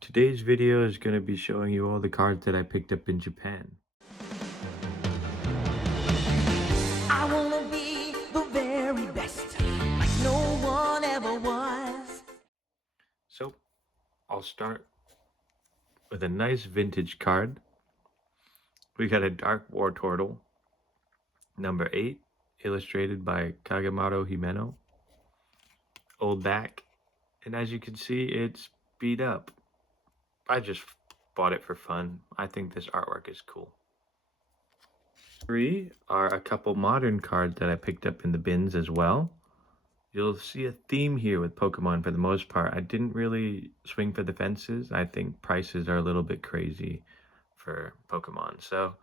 Today's video is going to be showing you all the cards that I picked up in Japan. I wanna be the very best, like no one ever was. So, I'll start with a nice vintage card. We got a Dark War Turtle, number 8, illustrated by Kagemaru Himeno. Old back, and as you can see, it's beat up. I just bought it for fun. I think this artwork is cool. 3 are a couple modern cards that I picked up in the bins as well. You'll see a theme here with Pokemon for the most part. I didn't really swing for the fences. I think prices are a little bit crazy for Pokemon. So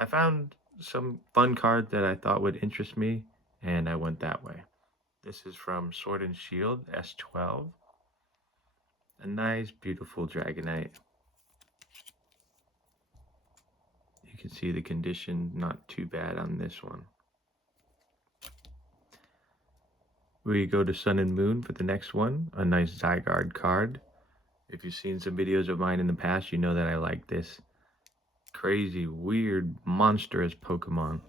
I found some fun cards that I thought would interest me, and I went that way. This is from Sword and Shield S12. A nice, beautiful Dragonite. You can see the condition, not too bad on this one. We go to Sun and Moon for the next one, a nice Zygarde card. If you've seen some videos of mine in the past, you know that I like this crazy, weird, monstrous Pokemon.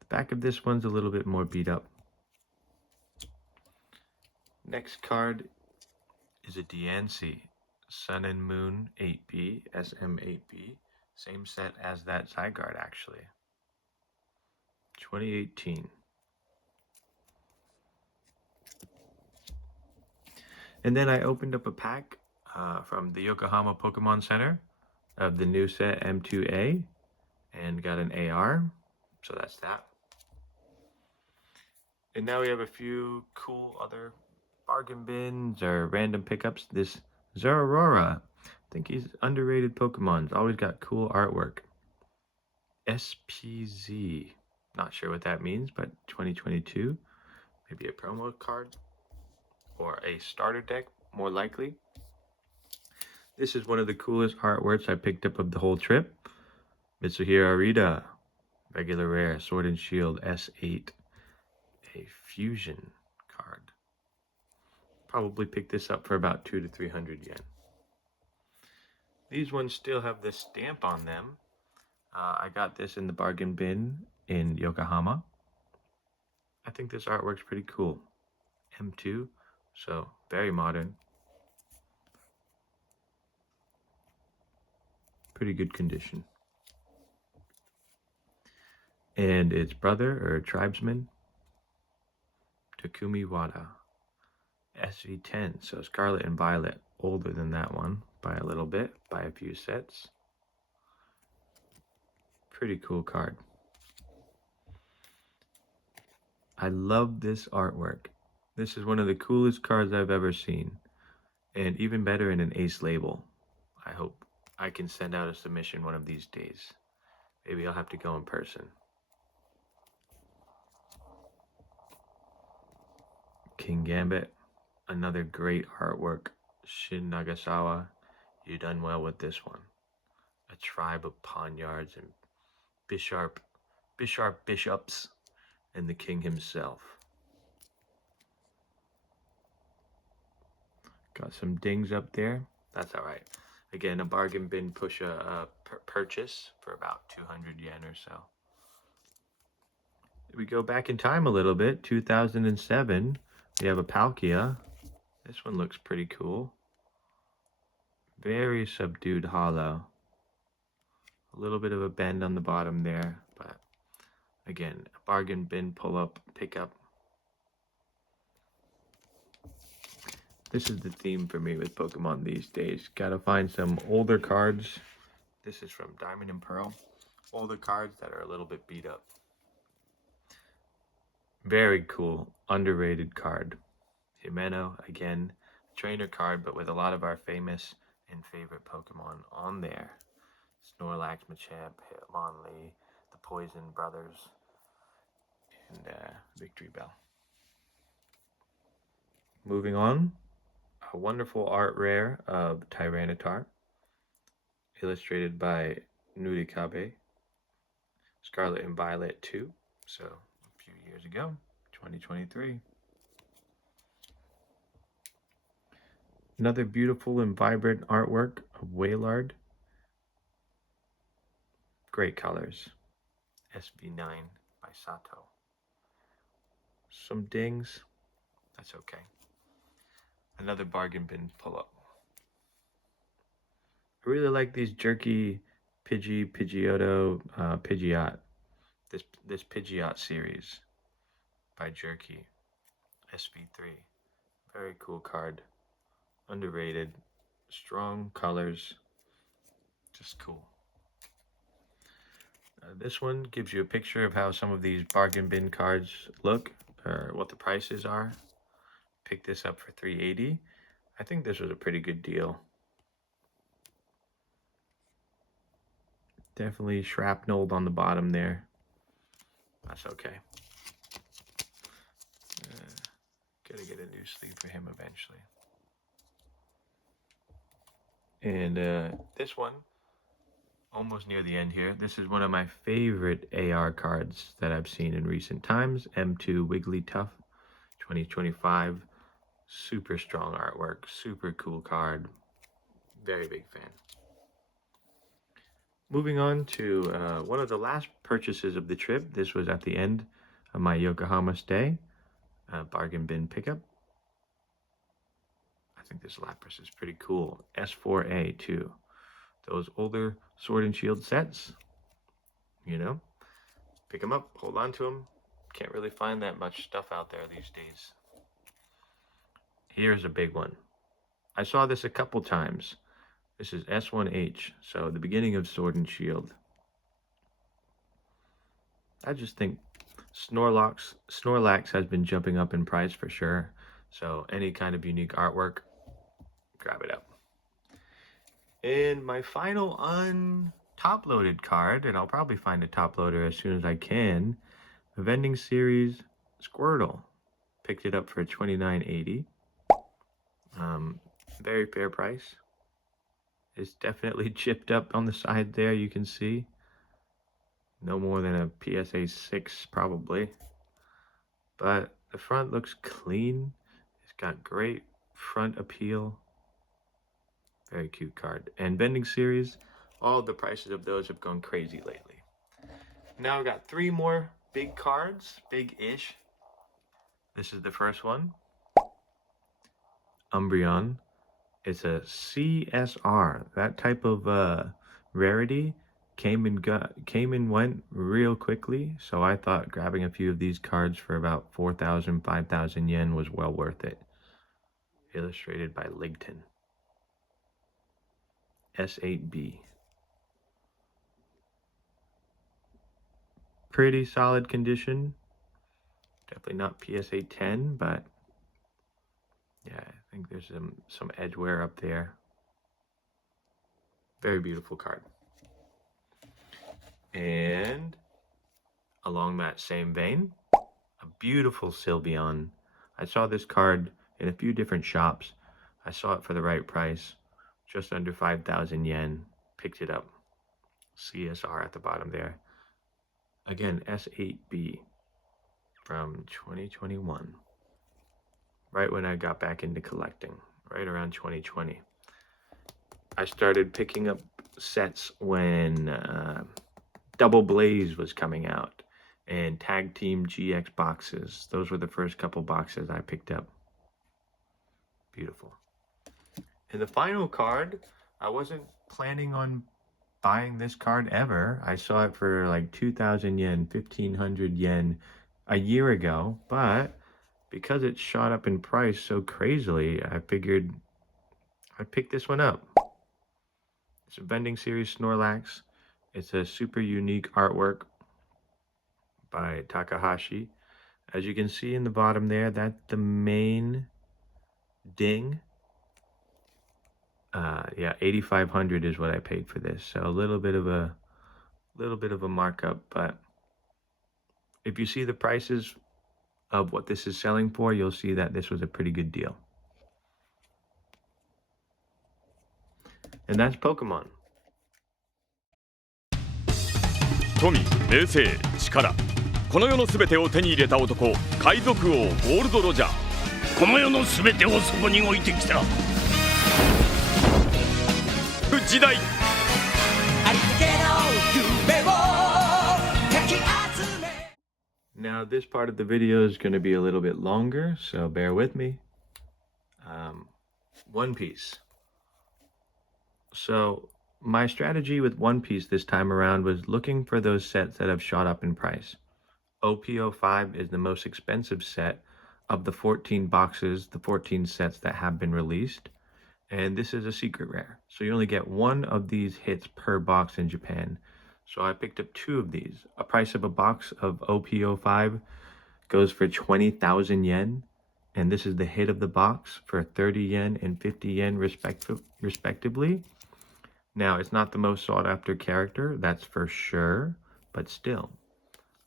The back of this one's a little bit more beat up. Next card is a Diancie, Sun and Moon 8B, SM8B. Same set as that Zygarde, actually. 2018. And then I opened up a pack from the Yokohama Pokemon Center of the new set M2A and got an AR. So that's that. And now we have a few cool other bargain bins or random pickups. This Zeraora, I think he's underrated Pokemon. He's always got cool artwork. SPZ, not sure what that means, but 2022. Maybe a promo card or a starter deck, more likely. This is one of the coolest artworks I picked up of the whole trip. Mitsuhiro Arita, regular rare, Sword and Shield S8, a fusion card. Probably pick this up for about 200 to 300 yen. These ones still have the stamp on them. I got this in the bargain bin in Yokohama. I think this artwork's pretty cool. M2, so very modern. Pretty good condition. And its brother or tribesman, Takumi Wada. SV10, so Scarlet and Violet, older than that one by a little bit, by a few sets. Pretty cool card. I love this artwork. This is one of the coolest cards I've ever seen, and even better in an ace label. I hope I can send out a submission one of these days. Maybe I'll have to go in person. King Gambit, another great artwork. Shin Nagasawa, you done well with this one. A tribe of poniards and bishops, and the king himself. Got some dings up there. That's all right. Again, a bargain bin push a purchase for about 200 yen or so. We go back in time a little bit. 2007. We have a Palkia. This one looks pretty cool. Very subdued hollow. A little bit of a bend on the bottom there, but again, a bargain bin pull up, pick up. This is the theme for me with Pokemon these days. Gotta find some older cards. This is from Diamond and Pearl. Older cards that are a little bit beat up. Very cool, underrated card. Himeno, again, trainer card, but with a lot of our famous and favorite Pokemon on there. Snorlax, Machamp, Hitmonlee, the Poison Brothers, and Victory Bell. Moving on, a wonderful art rare of Tyranitar, illustrated by Nurikabe, Scarlet and Violet 2, so a few years ago, 2023. Another beautiful and vibrant artwork of Wailard. Great colors. SB9 by Sato. Some dings. That's okay. Another bargain bin pull-up. I really like these jerky Pidgeotto Pidgeot. This Pidgeot series by Jerky. SB3. Very cool card. Underrated. Strong colors. Just cool. This one gives you a picture of how some of these bargain bin cards look, or what the prices are. Picked this up for $3.80. I think this was a pretty good deal. Definitely shrapneled on the bottom there. That's okay. Gotta get a new sleeve for him eventually. And this one, almost near the end here. This is one of my favorite AR cards that I've seen in recent times. M2 Wigglytuff 2025. Super strong artwork. Super cool card. Very big fan. Moving on to one of the last purchases of the trip. This was at the end of my Yokohama stay. Bargain bin pickup. I think this Lapras is pretty cool. S4A too. Those older Sword and Shield sets, you know, pick them up, hold on to them. Can't really find that much stuff out there these days. Here's a big one. I saw this a couple times. This is S1H, so the beginning of Sword and Shield. I just think Snorlax has been jumping up in price for sure. So any kind of unique artwork, grab it up. And my final top loaded card, and I'll probably find a top loader as soon as I can, the Vending Series Squirtle. Picked it up for $29.80. Very fair price. It's definitely chipped up on the side there, you can see. No more than a PSA 6 probably. But the front looks clean. It's got great front appeal. Very cute card. And Vending Series, all the prices of those have gone crazy lately. Now I've got 3 more big cards, big-ish. This is the first one. Umbreon. It's a CSR. That type of rarity came and went real quickly. So I thought grabbing a few of these cards for about 4,000, 5,000 yen was well worth it. Illustrated by Ligton. S8B. Pretty solid condition. Definitely not PSA 10, but yeah, I think there's some edge wear up there. Very beautiful card. And along that same vein, a beautiful Sylveon. I saw this card in a few different shops. I saw it for the right price. Just under 5,000 yen. Picked it up. CSR at the bottom there. Again, S8B from 2021. Right when I got back into collecting. Right around 2020. I started picking up sets when Double Blaze was coming out. And Tag Team GX boxes. Those were the first couple boxes I picked up. Beautiful. And the final card, I wasn't planning on buying this card ever. I saw it for like 2,000 yen, 1,500 yen a year ago. But because it shot up in price so crazily, I figured I'd pick this one up. It's a Vending Series Snorlax. It's a super unique artwork by Takahashi. As you can see in the bottom there, that's the main ding. Yeah, 8,500 is what I paid for this. So a little bit of a markup, but if you see the prices of what this is selling for, you'll see that this was a pretty good deal. And that's Pokemon. 富、名声、力、この世のすべてを手に入れた男、海賊王ゴールド・ロジャー。この世のすべてをそこに置いてきた時代。ありったけの夢をかき集め Now, this part of the video is going to be a little bit longer, so bear with me. One Piece. So, my strategy with One Piece this time around was looking for those sets that have shot up in price. OP05 is the most expensive set of the 14 boxes, the 14 sets that have been released. And this is a secret rare. So you only get one of these hits per box in Japan. So I picked up two of these. A price of a box of OP05 goes for 20,000 yen. And this is the hit of the box for 30 yen and 50 yen respectively. Now, it's not the most sought after character, that's for sure. But still,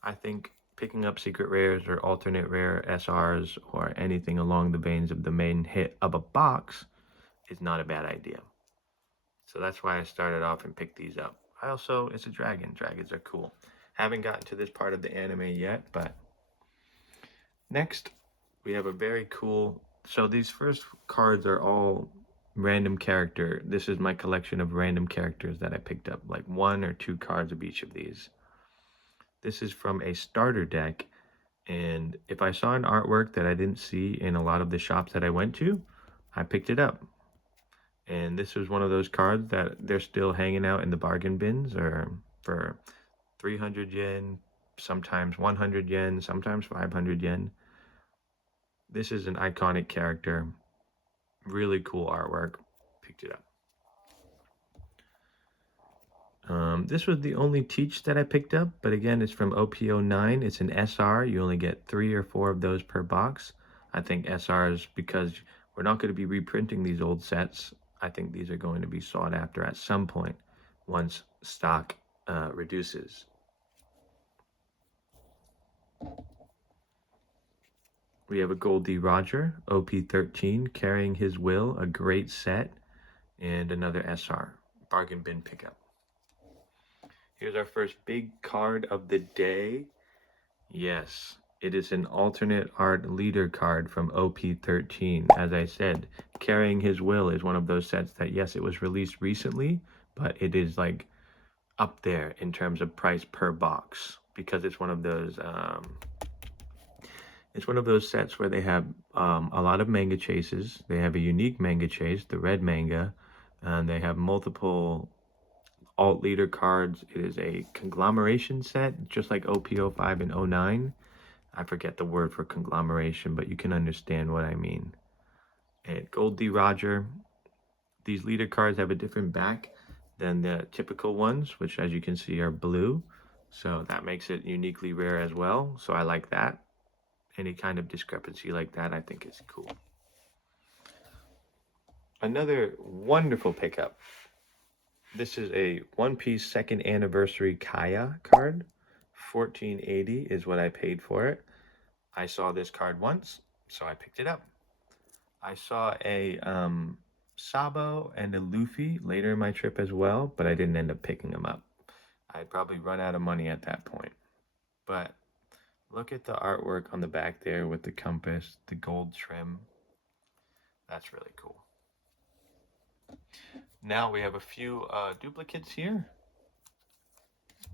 I think picking up secret rares or alternate rare SRs or anything along the veins of the main hit of a box is not a bad idea. So that's why I started off and picked these up. I also, it's a dragon. Dragons are cool. Haven't gotten to this part of the anime yet, but next we have a very cool, so these first cards are all random character. This is my collection of random characters that I picked up, like 1 or 2 cards of each of these. This is from a starter deck, and if I saw an artwork that I didn't see in a lot of the shops that I went to, I picked it up. And this was one of those cards that they're still hanging out in the bargain bins or for 300 yen, sometimes 100 yen, sometimes 500 yen. This is an iconic character. Really cool artwork. Picked it up. This was the only Teach that I picked up, but again, it's from OP09. It's an SR. You only get 3 or 4 of those per box. I think SRs, because we're not going to be reprinting these old sets, I think these are going to be sought after at some point once stock reduces. We have a Goldie Roger, OP13, Carrying His Will, a great set, and another SR, bargain bin pickup. Here's our first big card of the day. Yes, it is an alternate art leader card from OP13. As I said, Carrying His Will is one of those sets that, yes, it was released recently, but it is like up there in terms of price per box because it's one of those sets where they have a lot of manga chases. They have a unique manga chase, the red manga, and they have multiple alt leader cards. It is a conglomeration set, just like OP05 and 09. I forget the word for conglomeration, but you can understand what I mean. And Gold D. Roger, these leader cards have a different back than the typical ones, which as you can see are blue. So that makes it uniquely rare as well. So I like that. Any kind of discrepancy like that, I think is cool. Another wonderful pickup. This is a One Piece 2nd Anniversary Kaya card. 1480 is what I paid for it. I saw this card once, so I picked it up. I saw a Sabo and a Luffy later in my trip as well, but I didn't end up picking them up. I'd probably run out of money at that point. But look at the artwork on the back there with the compass, the gold trim. That's really cool. Now we have a few duplicates here.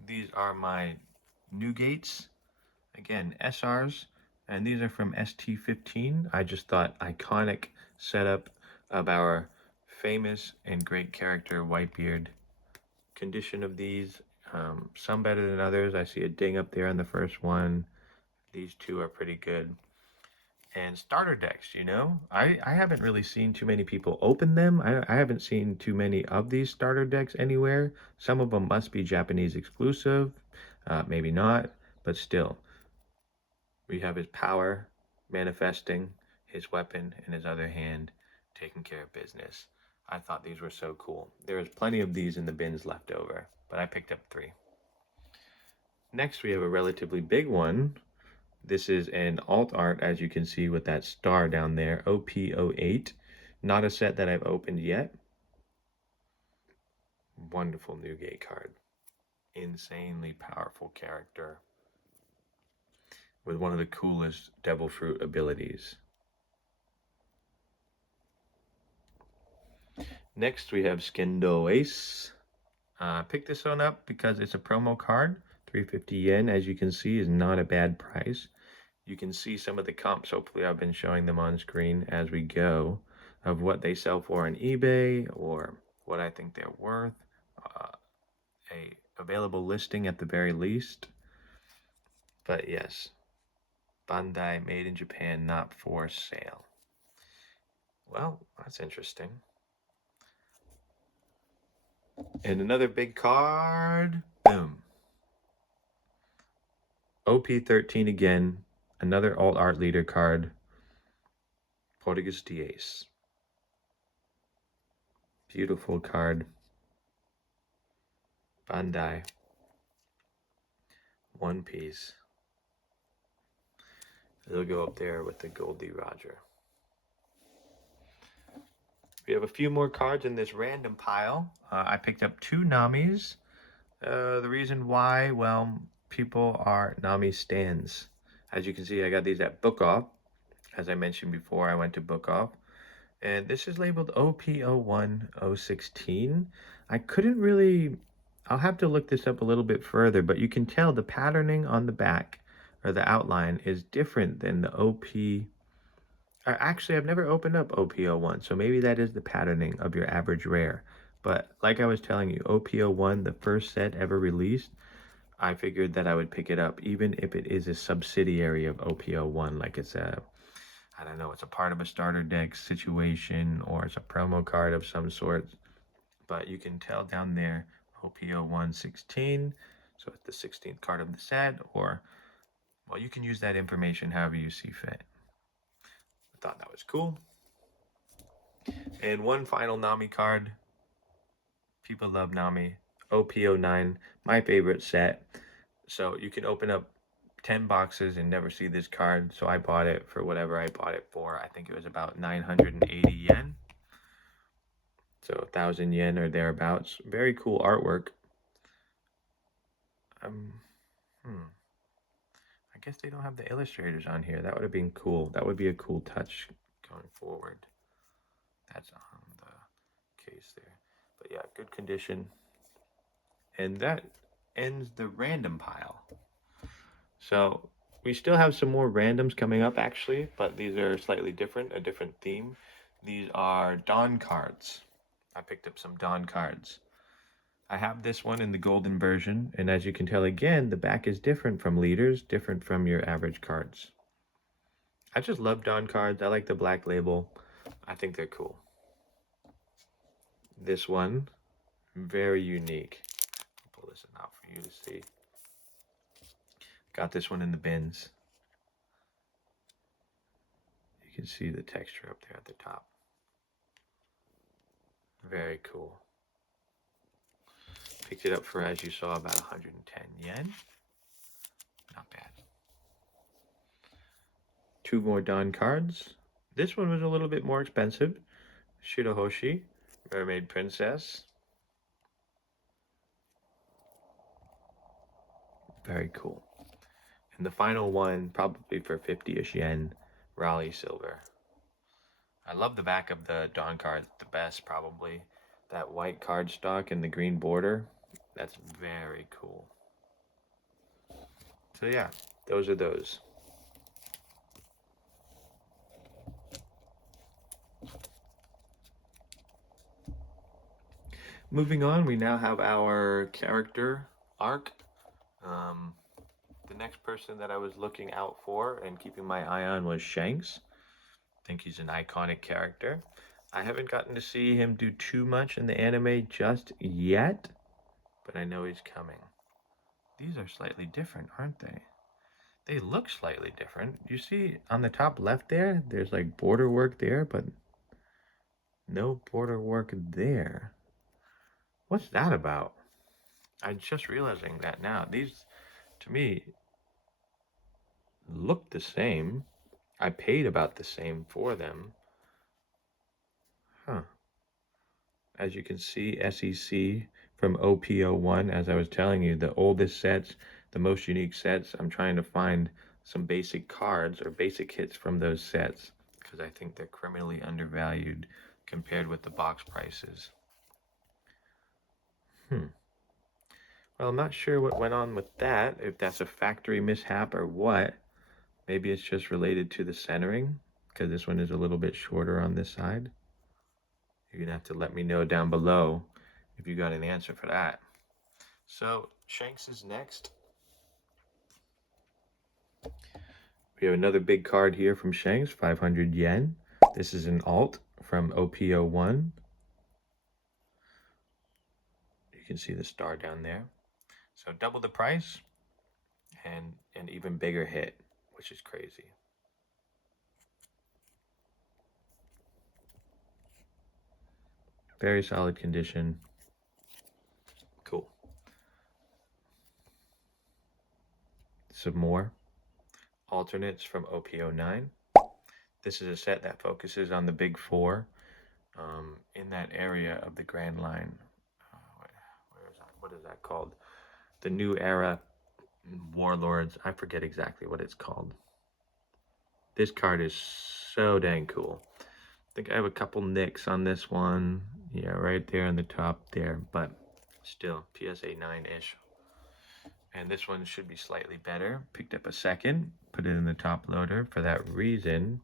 These are my Newgates. Again, SRs. And these are from ST15. I just thought iconic setup of our famous and great character, Whitebeard. Condition of these, some better than others. I see a ding up there on the first one. These two are pretty good. And starter decks, you know, I haven't really seen too many people open them. I haven't seen too many of these starter decks anywhere. Some of them must be Japanese exclusive, maybe not, but still. We have his power manifesting, his weapon in his other hand, taking care of business. I thought these were so cool. There was plenty of these in the bins left over, but I picked up 3. Next, we have a relatively big one. This is an alt art, as you can see with that star down there, OP08. Not a set that I've opened yet. Wonderful Newgate card. Insanely powerful character with one of the coolest Devil Fruit abilities. Next, we have Skendo Ace. Picked this one up because it's a promo card. 350 yen, as you can see, is not a bad price. You can see some of the comps. Hopefully, I've been showing them on screen as we go of what they sell for on eBay or what I think they're worth. A available listing at the very least. But yes, Bandai made in Japan, not for sale. Well, that's interesting. And another big card. Boom. OP13 again. Another alt art leader card. Portuguese de Ace. Beautiful card. Bandai. One piece. It'll go up there with the Goldie Roger. We have a few more cards in this random pile. I picked up 2 Namis. The reason why, well, people are Nami stands. As you can see, I got these at Book Off. As I mentioned before, I went to Book Off. And this is labeled OP01016. I couldn't really, I'll have to look this up a little bit further, but you can tell the patterning on the back, or the outline, is different than the OP. Actually, I've never opened up OP01, so maybe that is the patterning of your average rare. But like I was telling you, OP01, the first set ever released, I figured that I would pick it up, even if it is a subsidiary of OP01, like it's a, I don't know, it's a part of a starter deck situation, or it's a promo card of some sort. But you can tell down there, OP0116, so it's the 16th card of the set, or, well, you can use that information however you see fit. I thought that was cool. And one final Nami card. People love Nami. OP09, my favorite set. So you can open up 10 boxes and never see this card. So I bought it for whatever I bought it for. I think it was about 980 yen. So 1,000 yen or thereabouts. Very cool artwork. I guess they don't have the illustrators on here. That would have been cool. That would be a cool touch going forward. That's on the case there. But yeah, good condition. And that ends the random pile. So we still have some more randoms coming up actually, but these are slightly different, a different theme. These are Dawn cards. I picked up some Dawn cards. I have this one in the golden version, and as you can tell again, the back is different from leaders, different from your average cards. I just love Dawn cards. I like the black label. I think they're cool. This one, very unique. I'll pull this out for you to see. Got this one in the bins. You can see the texture up there at the top. Very cool. Picked it up for, as you saw, about 110 yen. Not bad. 2 more Dawn cards. This one was a little bit more expensive. Shirahoshi, Mermaid Princess. Very cool. And the final one, probably for 50-ish yen, Raleigh Silver. I love the back of the Dawn card the best, probably. That white cardstock and the green border. That's very cool. So yeah, those are those. Moving on, we now have our character arc. The next person that I was looking out for and keeping my eye on was Shanks. I think he's an iconic character. I haven't gotten to see him do too much in the anime just yet, but I know he's coming. These are slightly different, aren't they? They look slightly different. You see on the top left there, there's like border work there, but no border work there. What's that about? I'm just realizing that now. These, to me, look the same. I paid about the same for them. Huh. As you can see, SEC from OP01, as I was telling you, the oldest sets, the most unique sets. I'm trying to find some basic cards or basic hits from those sets because I think they're criminally undervalued compared with the box prices. Well, I'm not sure what went on with that, if that's a factory mishap or what. Maybe it's just related to the centering, because this one is a little bit shorter on this side. You're gonna have to let me know down below if you got an answer for that. So Shanks is next. We have another big card here from Shanks, 500 yen. This is an alt from OP01. You can see the star down there. So double the price and an even bigger hit, which is crazy. Very solid condition. Cool. Some more alternates from OP09. This is a set that focuses on the big four in that area of the Grand Line. Where is that? What is that called? The New Era Warlords. I forget exactly what it's called. This card is so dang cool. I think I have a couple nicks on this one. Yeah, right there on the top there, but still PSA 9-ish. And this one should be slightly better. Picked up a second, put it in the top loader for that reason.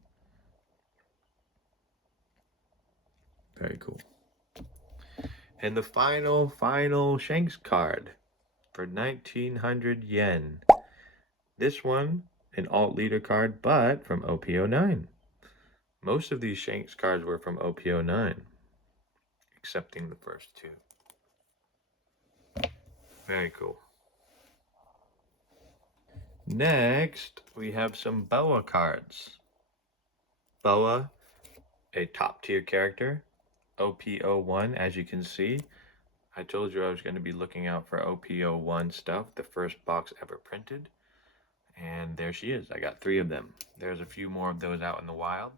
Very cool. And the final Shanks card for 1900 yen. This one, an alt leader card, but from OP09. Most of these Shanks cards were from OP09, excepting the first two. Very cool. Next, we have some Boa cards. Boa, a top tier character. OP01, as you can see. I told you I was going to be looking out for OP01 stuff, the first box ever printed. And there she is. I got 3 of them. There's a few more of those out in the wild,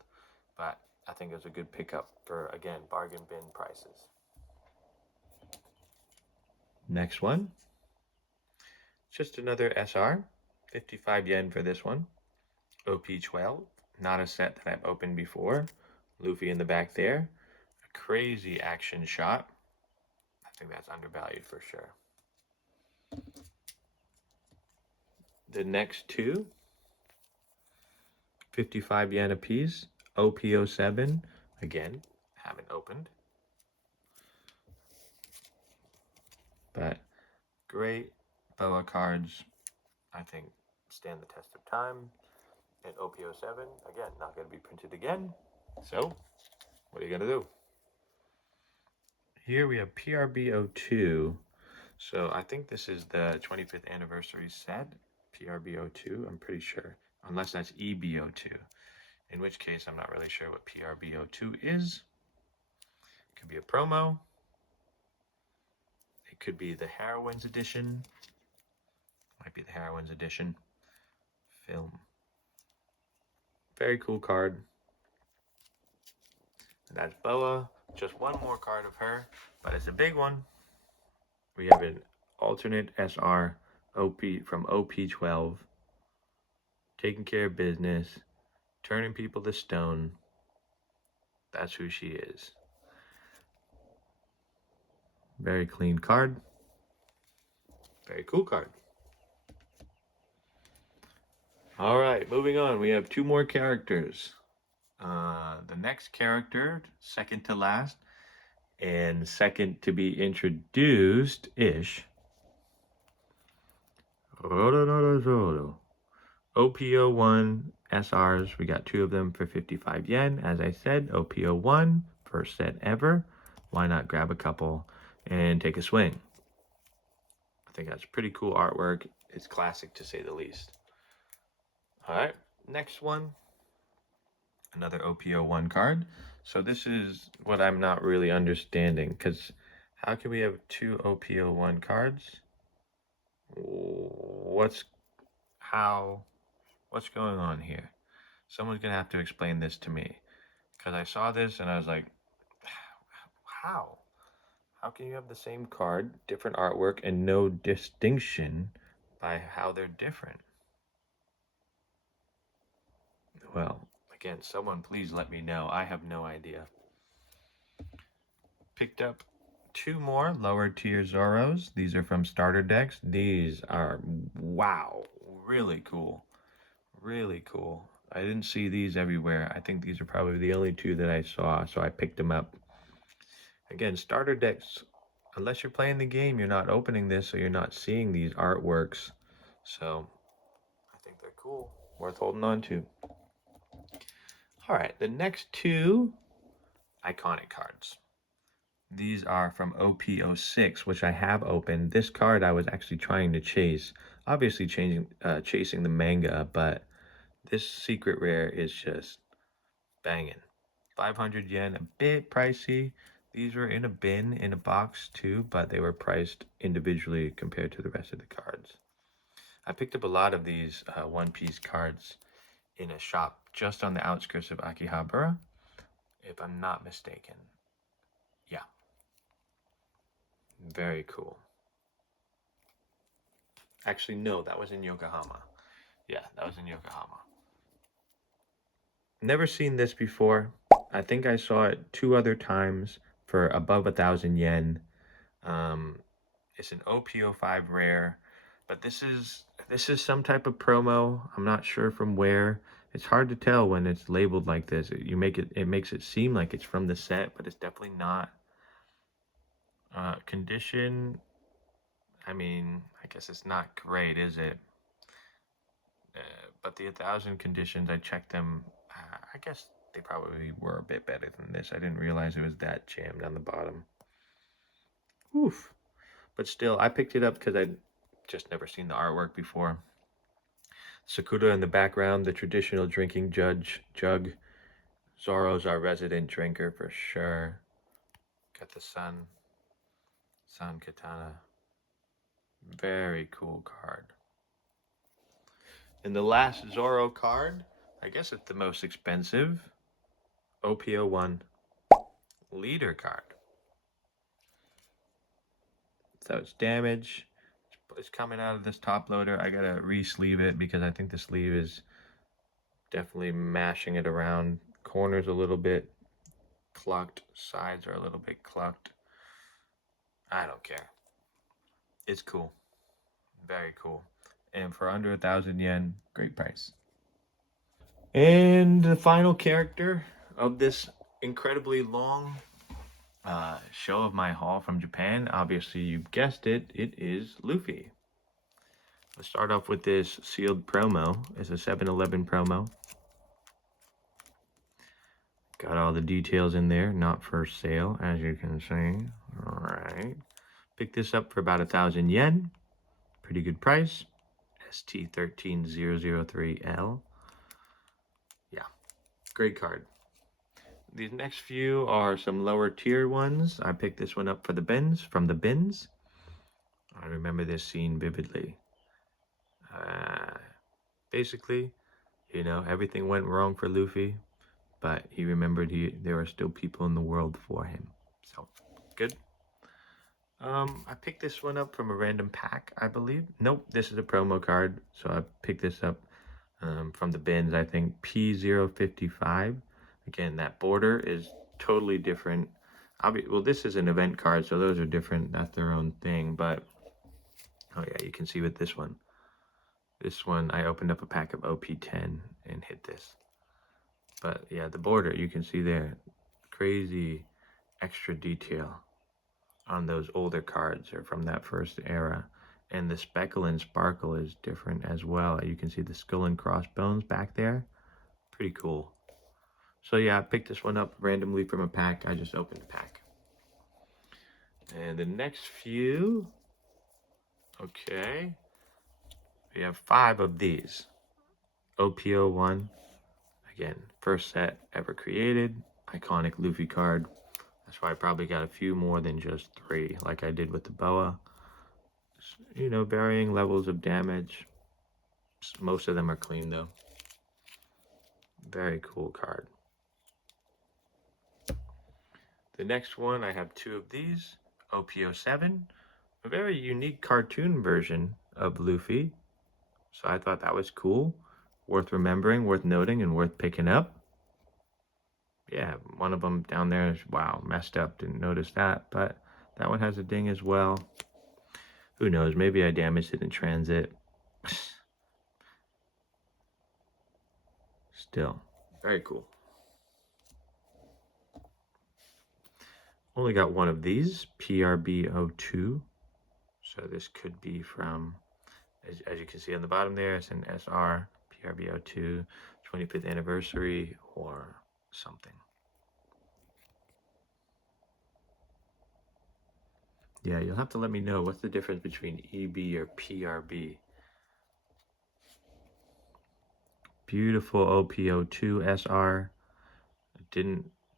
but I think it's a good pickup for, again, bargain bin prices. Next one. Just another SR. 55 yen for this one. OP12. Not a set that I've opened before. Luffy in the back there. A crazy action shot. I think that's undervalued for sure. The next two, 55 yen a piece. OP07, again, haven't opened. But great Boa cards, I think, stand the test of time. And OP07, again, not going to be printed again. So, what are you going to do? Here we have PRB02. So I think this is the 25th anniversary set, PRB02, I'm pretty sure. Unless that's EB02. In which case, I'm not really sure what PRB02 is. It could be a promo. It could be the Heroines edition. Might be the Heroines edition. Film. Very cool card. And that's Boa. Just one more card of her, but it's a big one. We have an alternate SR OP from OP12. Taking care of business. Turning people to stone. That's who she is. Very clean card. Very cool card. All right, moving on. We have 2 more characters. The next character, second to last, and second to be introduced-ish. OP01 SRs, we got 2 of them for 55 yen. As I said, OP01, first set ever. Why not grab a couple and take a swing? I think that's pretty cool artwork. It's classic to say the least. All right, next one. Another OP01 card. So this is what I'm not really understanding, because how can we have 2 OP01 cards? What's going on here? Someone's gonna have to explain this to me, because I saw this and I was like, how can you have the same card, different artwork, and no distinction by how they're different? Well, again, someone please let me know. I have no idea. Picked up two more lower tier Zoros. These are from starter decks. These are, wow, really cool. Really cool. I didn't see these everywhere. I think these are probably the only two that I saw, so I picked them up. Again, starter decks, unless you're playing the game, you're not opening this, so you're not seeing these artworks. So I think they're cool. Worth holding on to. All right, the next two iconic cards. These are from OP06, which I have opened. This card I was actually trying to chase. Obviously chasing the manga, but this secret rare is just banging. 500 yen, a bit pricey. These were in a bin, in a box too, but they were priced individually compared to the rest of the cards. I picked up a lot of these One Piece cards in a shop just on the outskirts of Akihabara, if I'm not mistaken. Yeah, very cool. Actually, no, that was in Yokohama. Yeah, that was in Yokohama. Never seen this before. I think I saw it two other times for above 1,000 yen. Um, it's an OP05 rare, but this is some type of promo. I'm not sure from where. It's hard to tell when it's labeled like this. It makes it seem like it's from the set, but it's definitely not. Condition. I mean, I guess it's not great, is it? But the 1,000 conditions, I checked them. I guess they probably were a bit better than this. I didn't realize it was that jammed on the bottom. Oof. But still, I picked it up because I'd just never seen the artwork before. Sakura in the background, the traditional drinking jug. Zoro's our resident drinker for sure. Got the sun katana. Very cool card. And the last Zoro card, I guess it's the most expensive. OP01 leader card. So it's damage. It's coming out of this top loader. I gotta re-sleeve it because I think the sleeve is definitely mashing it around. Corners a little bit clucked. Sides are a little bit clucked. I don't care. It's cool. Very cool. And for under 1,000 yen, great price. And the final character of this incredibly long show of my haul from Japan, obviously you guessed it, it is Luffy. Let's start off with this sealed promo. It's a 7-Eleven promo. Got all the details in there, not for sale, as you can see. All right. Picked this up for about 1,000 yen. Pretty good price. ST13003L. Yeah, great card. These next few are some lower tier ones. I picked this one up for the bins, from the bins. I remember this scene vividly. Basically, everything went wrong for Luffy, but he remembered there are still people in the world for him. So, good. I picked this one up from a random pack, I believe. Nope, this is a promo card, so I picked this up from the bins, I think P055. Again, that border is totally different. Well, this is an event card, so those are different. That's their own thing, but oh yeah, you can see with this one. This one, I opened up a pack of OP10 and hit this. But yeah, the border, you can see there. Crazy extra detail on those older cards or from that first era. And the speckle and sparkle is different as well. You can see the skull and crossbones back there. Pretty cool. So yeah, I picked this one up randomly from a pack. I just opened the pack. And the next few, okay, we have 5 of these. OP01, again, first set ever created. Iconic Luffy card. That's why I probably got a few more than just 3, like I did with the boa. Varying levels of damage. Most of them are clean though. Very cool card. The next one, I have 2 of these. OP07, a very unique cartoon version of Luffy. So I thought that was cool. Worth remembering, worth noting, and worth picking up. Yeah, one of them down there is, wow, messed up. Didn't notice that, but that one has a ding as well. Who knows? Maybe I damaged it in transit. Still, very cool. Only got one of these, PRB02. So this could be from, as you can see on the bottom there, it's an SR, PRB02, 25th anniversary or something. Yeah, you'll have to let me know what's the difference between EB or PRB. Beautiful OP02 SR.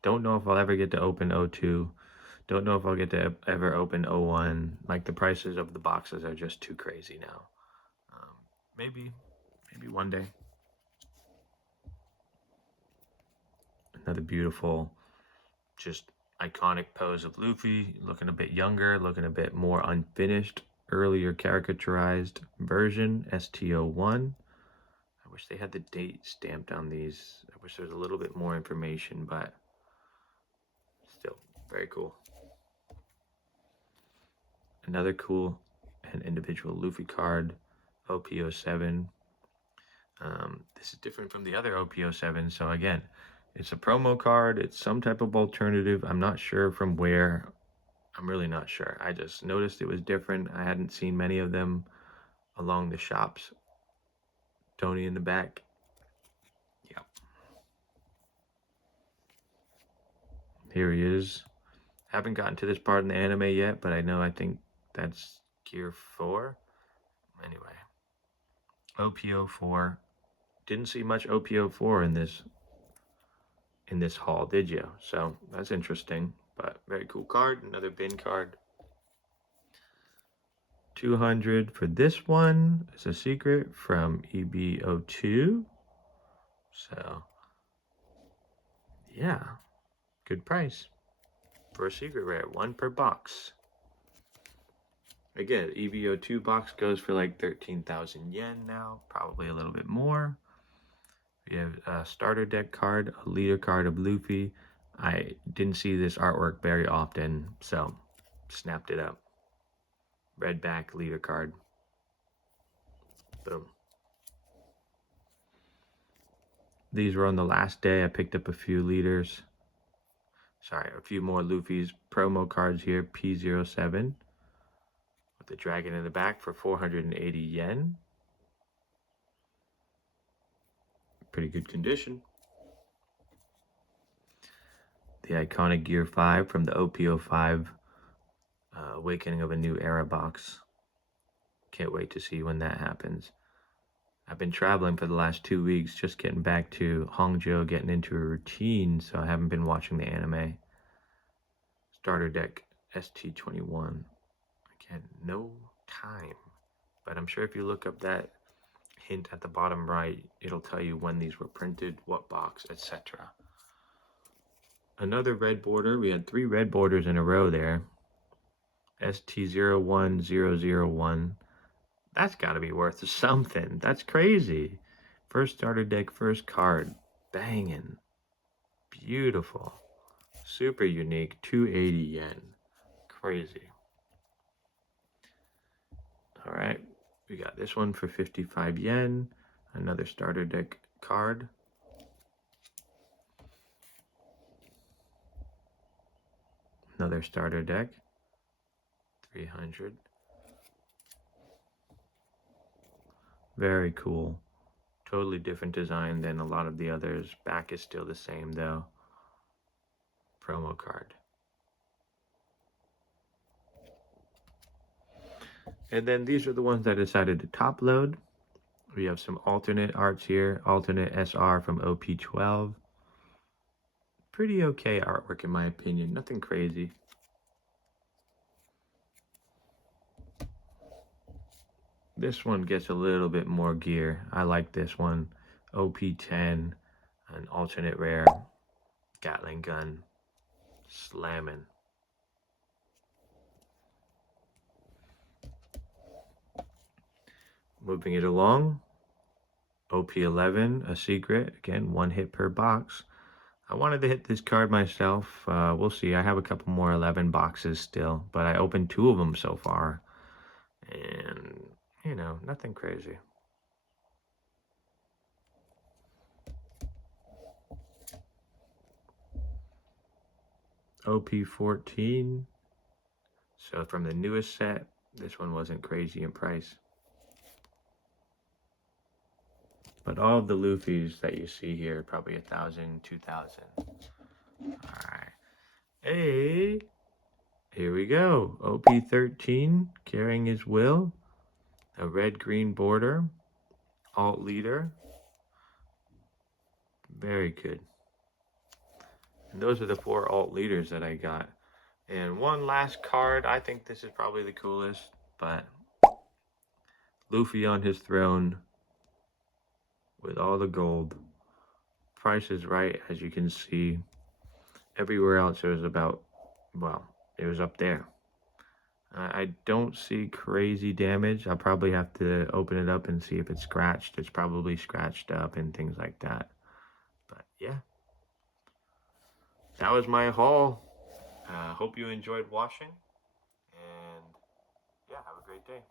Don't know if I'll ever get to open 02. Don't know if I'll get to ever open 01. Like, the prices of the boxes are just too crazy now. Maybe one day. Another beautiful, just iconic pose of Luffy, looking a bit younger, looking a bit more unfinished, earlier caricaturized version, STO1. I wish they had the date stamped on these. I wish there was a little bit more information, but still, very cool. Another cool and individual Luffy card, OP07. This is different from the other OP07, so again, it's a promo card, it's some type of alternative. I'm not sure from where. I'm really not sure. I just noticed it was different. I hadn't seen many of them along the shops. Tony in the back. Yep. Here he is. Haven't gotten to this part in the anime yet, but I think that's Gear 4. Anyway. OPO4. Didn't see much OPO4 in this haul, did you? So that's interesting, but very cool card. Another bin card. 200 for this one. It's a secret from EB02. So yeah, good price for a secret rare. One per box. Again, EB02 box goes for like 13,000 yen now, probably a little bit more. We have a starter deck card, a leader card of Luffy. I didn't see this artwork very often, so snapped it up. Red back leader card. Boom. These were on the last day. I picked up a few leaders. Sorry, a few more Luffy's promo cards here. P07 with the dragon in the back for 480 yen. Pretty good condition. The iconic Gear 5 from the OPO5 Awakening of a New Era box. Can't wait to see when that happens. I've been traveling for the last 2 weeks, just getting back to Hangzhou, getting into a routine, so I haven't been watching the anime. Starter deck ST21. Again, no time. But I'm sure if you look up that hint at the bottom right, it'll tell you when these were printed, what box, etc. Another red border. We had 3 red borders in a row there. ST01001. That's got to be worth something. That's crazy. First starter deck, first card. Banging. Beautiful. Super unique. 280 yen. Crazy. All right. We got this one for 55 yen. Another starter deck card. Another starter deck. 300. Very cool. Totally different design than a lot of the others. Back is still the same though. Promo card. And then these are the ones I decided to top load. We have some alternate arts here. Alternate SR from OP12. Pretty okay artwork in my opinion. Nothing crazy. This one gets a little bit more gear. I like this one. OP10. An alternate rare. Gatling gun. Slamming. Moving it along. OP11, a secret. Again, 1 hit per box. I wanted to hit this card myself. We'll see. I have a couple more 11 boxes still, but I opened 2 of them so far. And, you know, nothing crazy. OP14. So from the newest set, this one wasn't crazy in price. But all of the Luffys that you see here, probably 1,000, 2,000. Alright. Hey! Here we go. OP13, carrying his will. A red-green border. Alt leader. Very good. And those are the 4 alt leaders that I got. And one last card. I think this is probably the coolest, but Luffy on his throne with all the gold. Price is right, as you can see. Everywhere else it was about, well, it was up there. I don't see crazy damage. I'll probably have to open it up and see if it's scratched. It's probably scratched up and things like that. But yeah, that was my haul. Hope you enjoyed watching. And yeah, have a great day.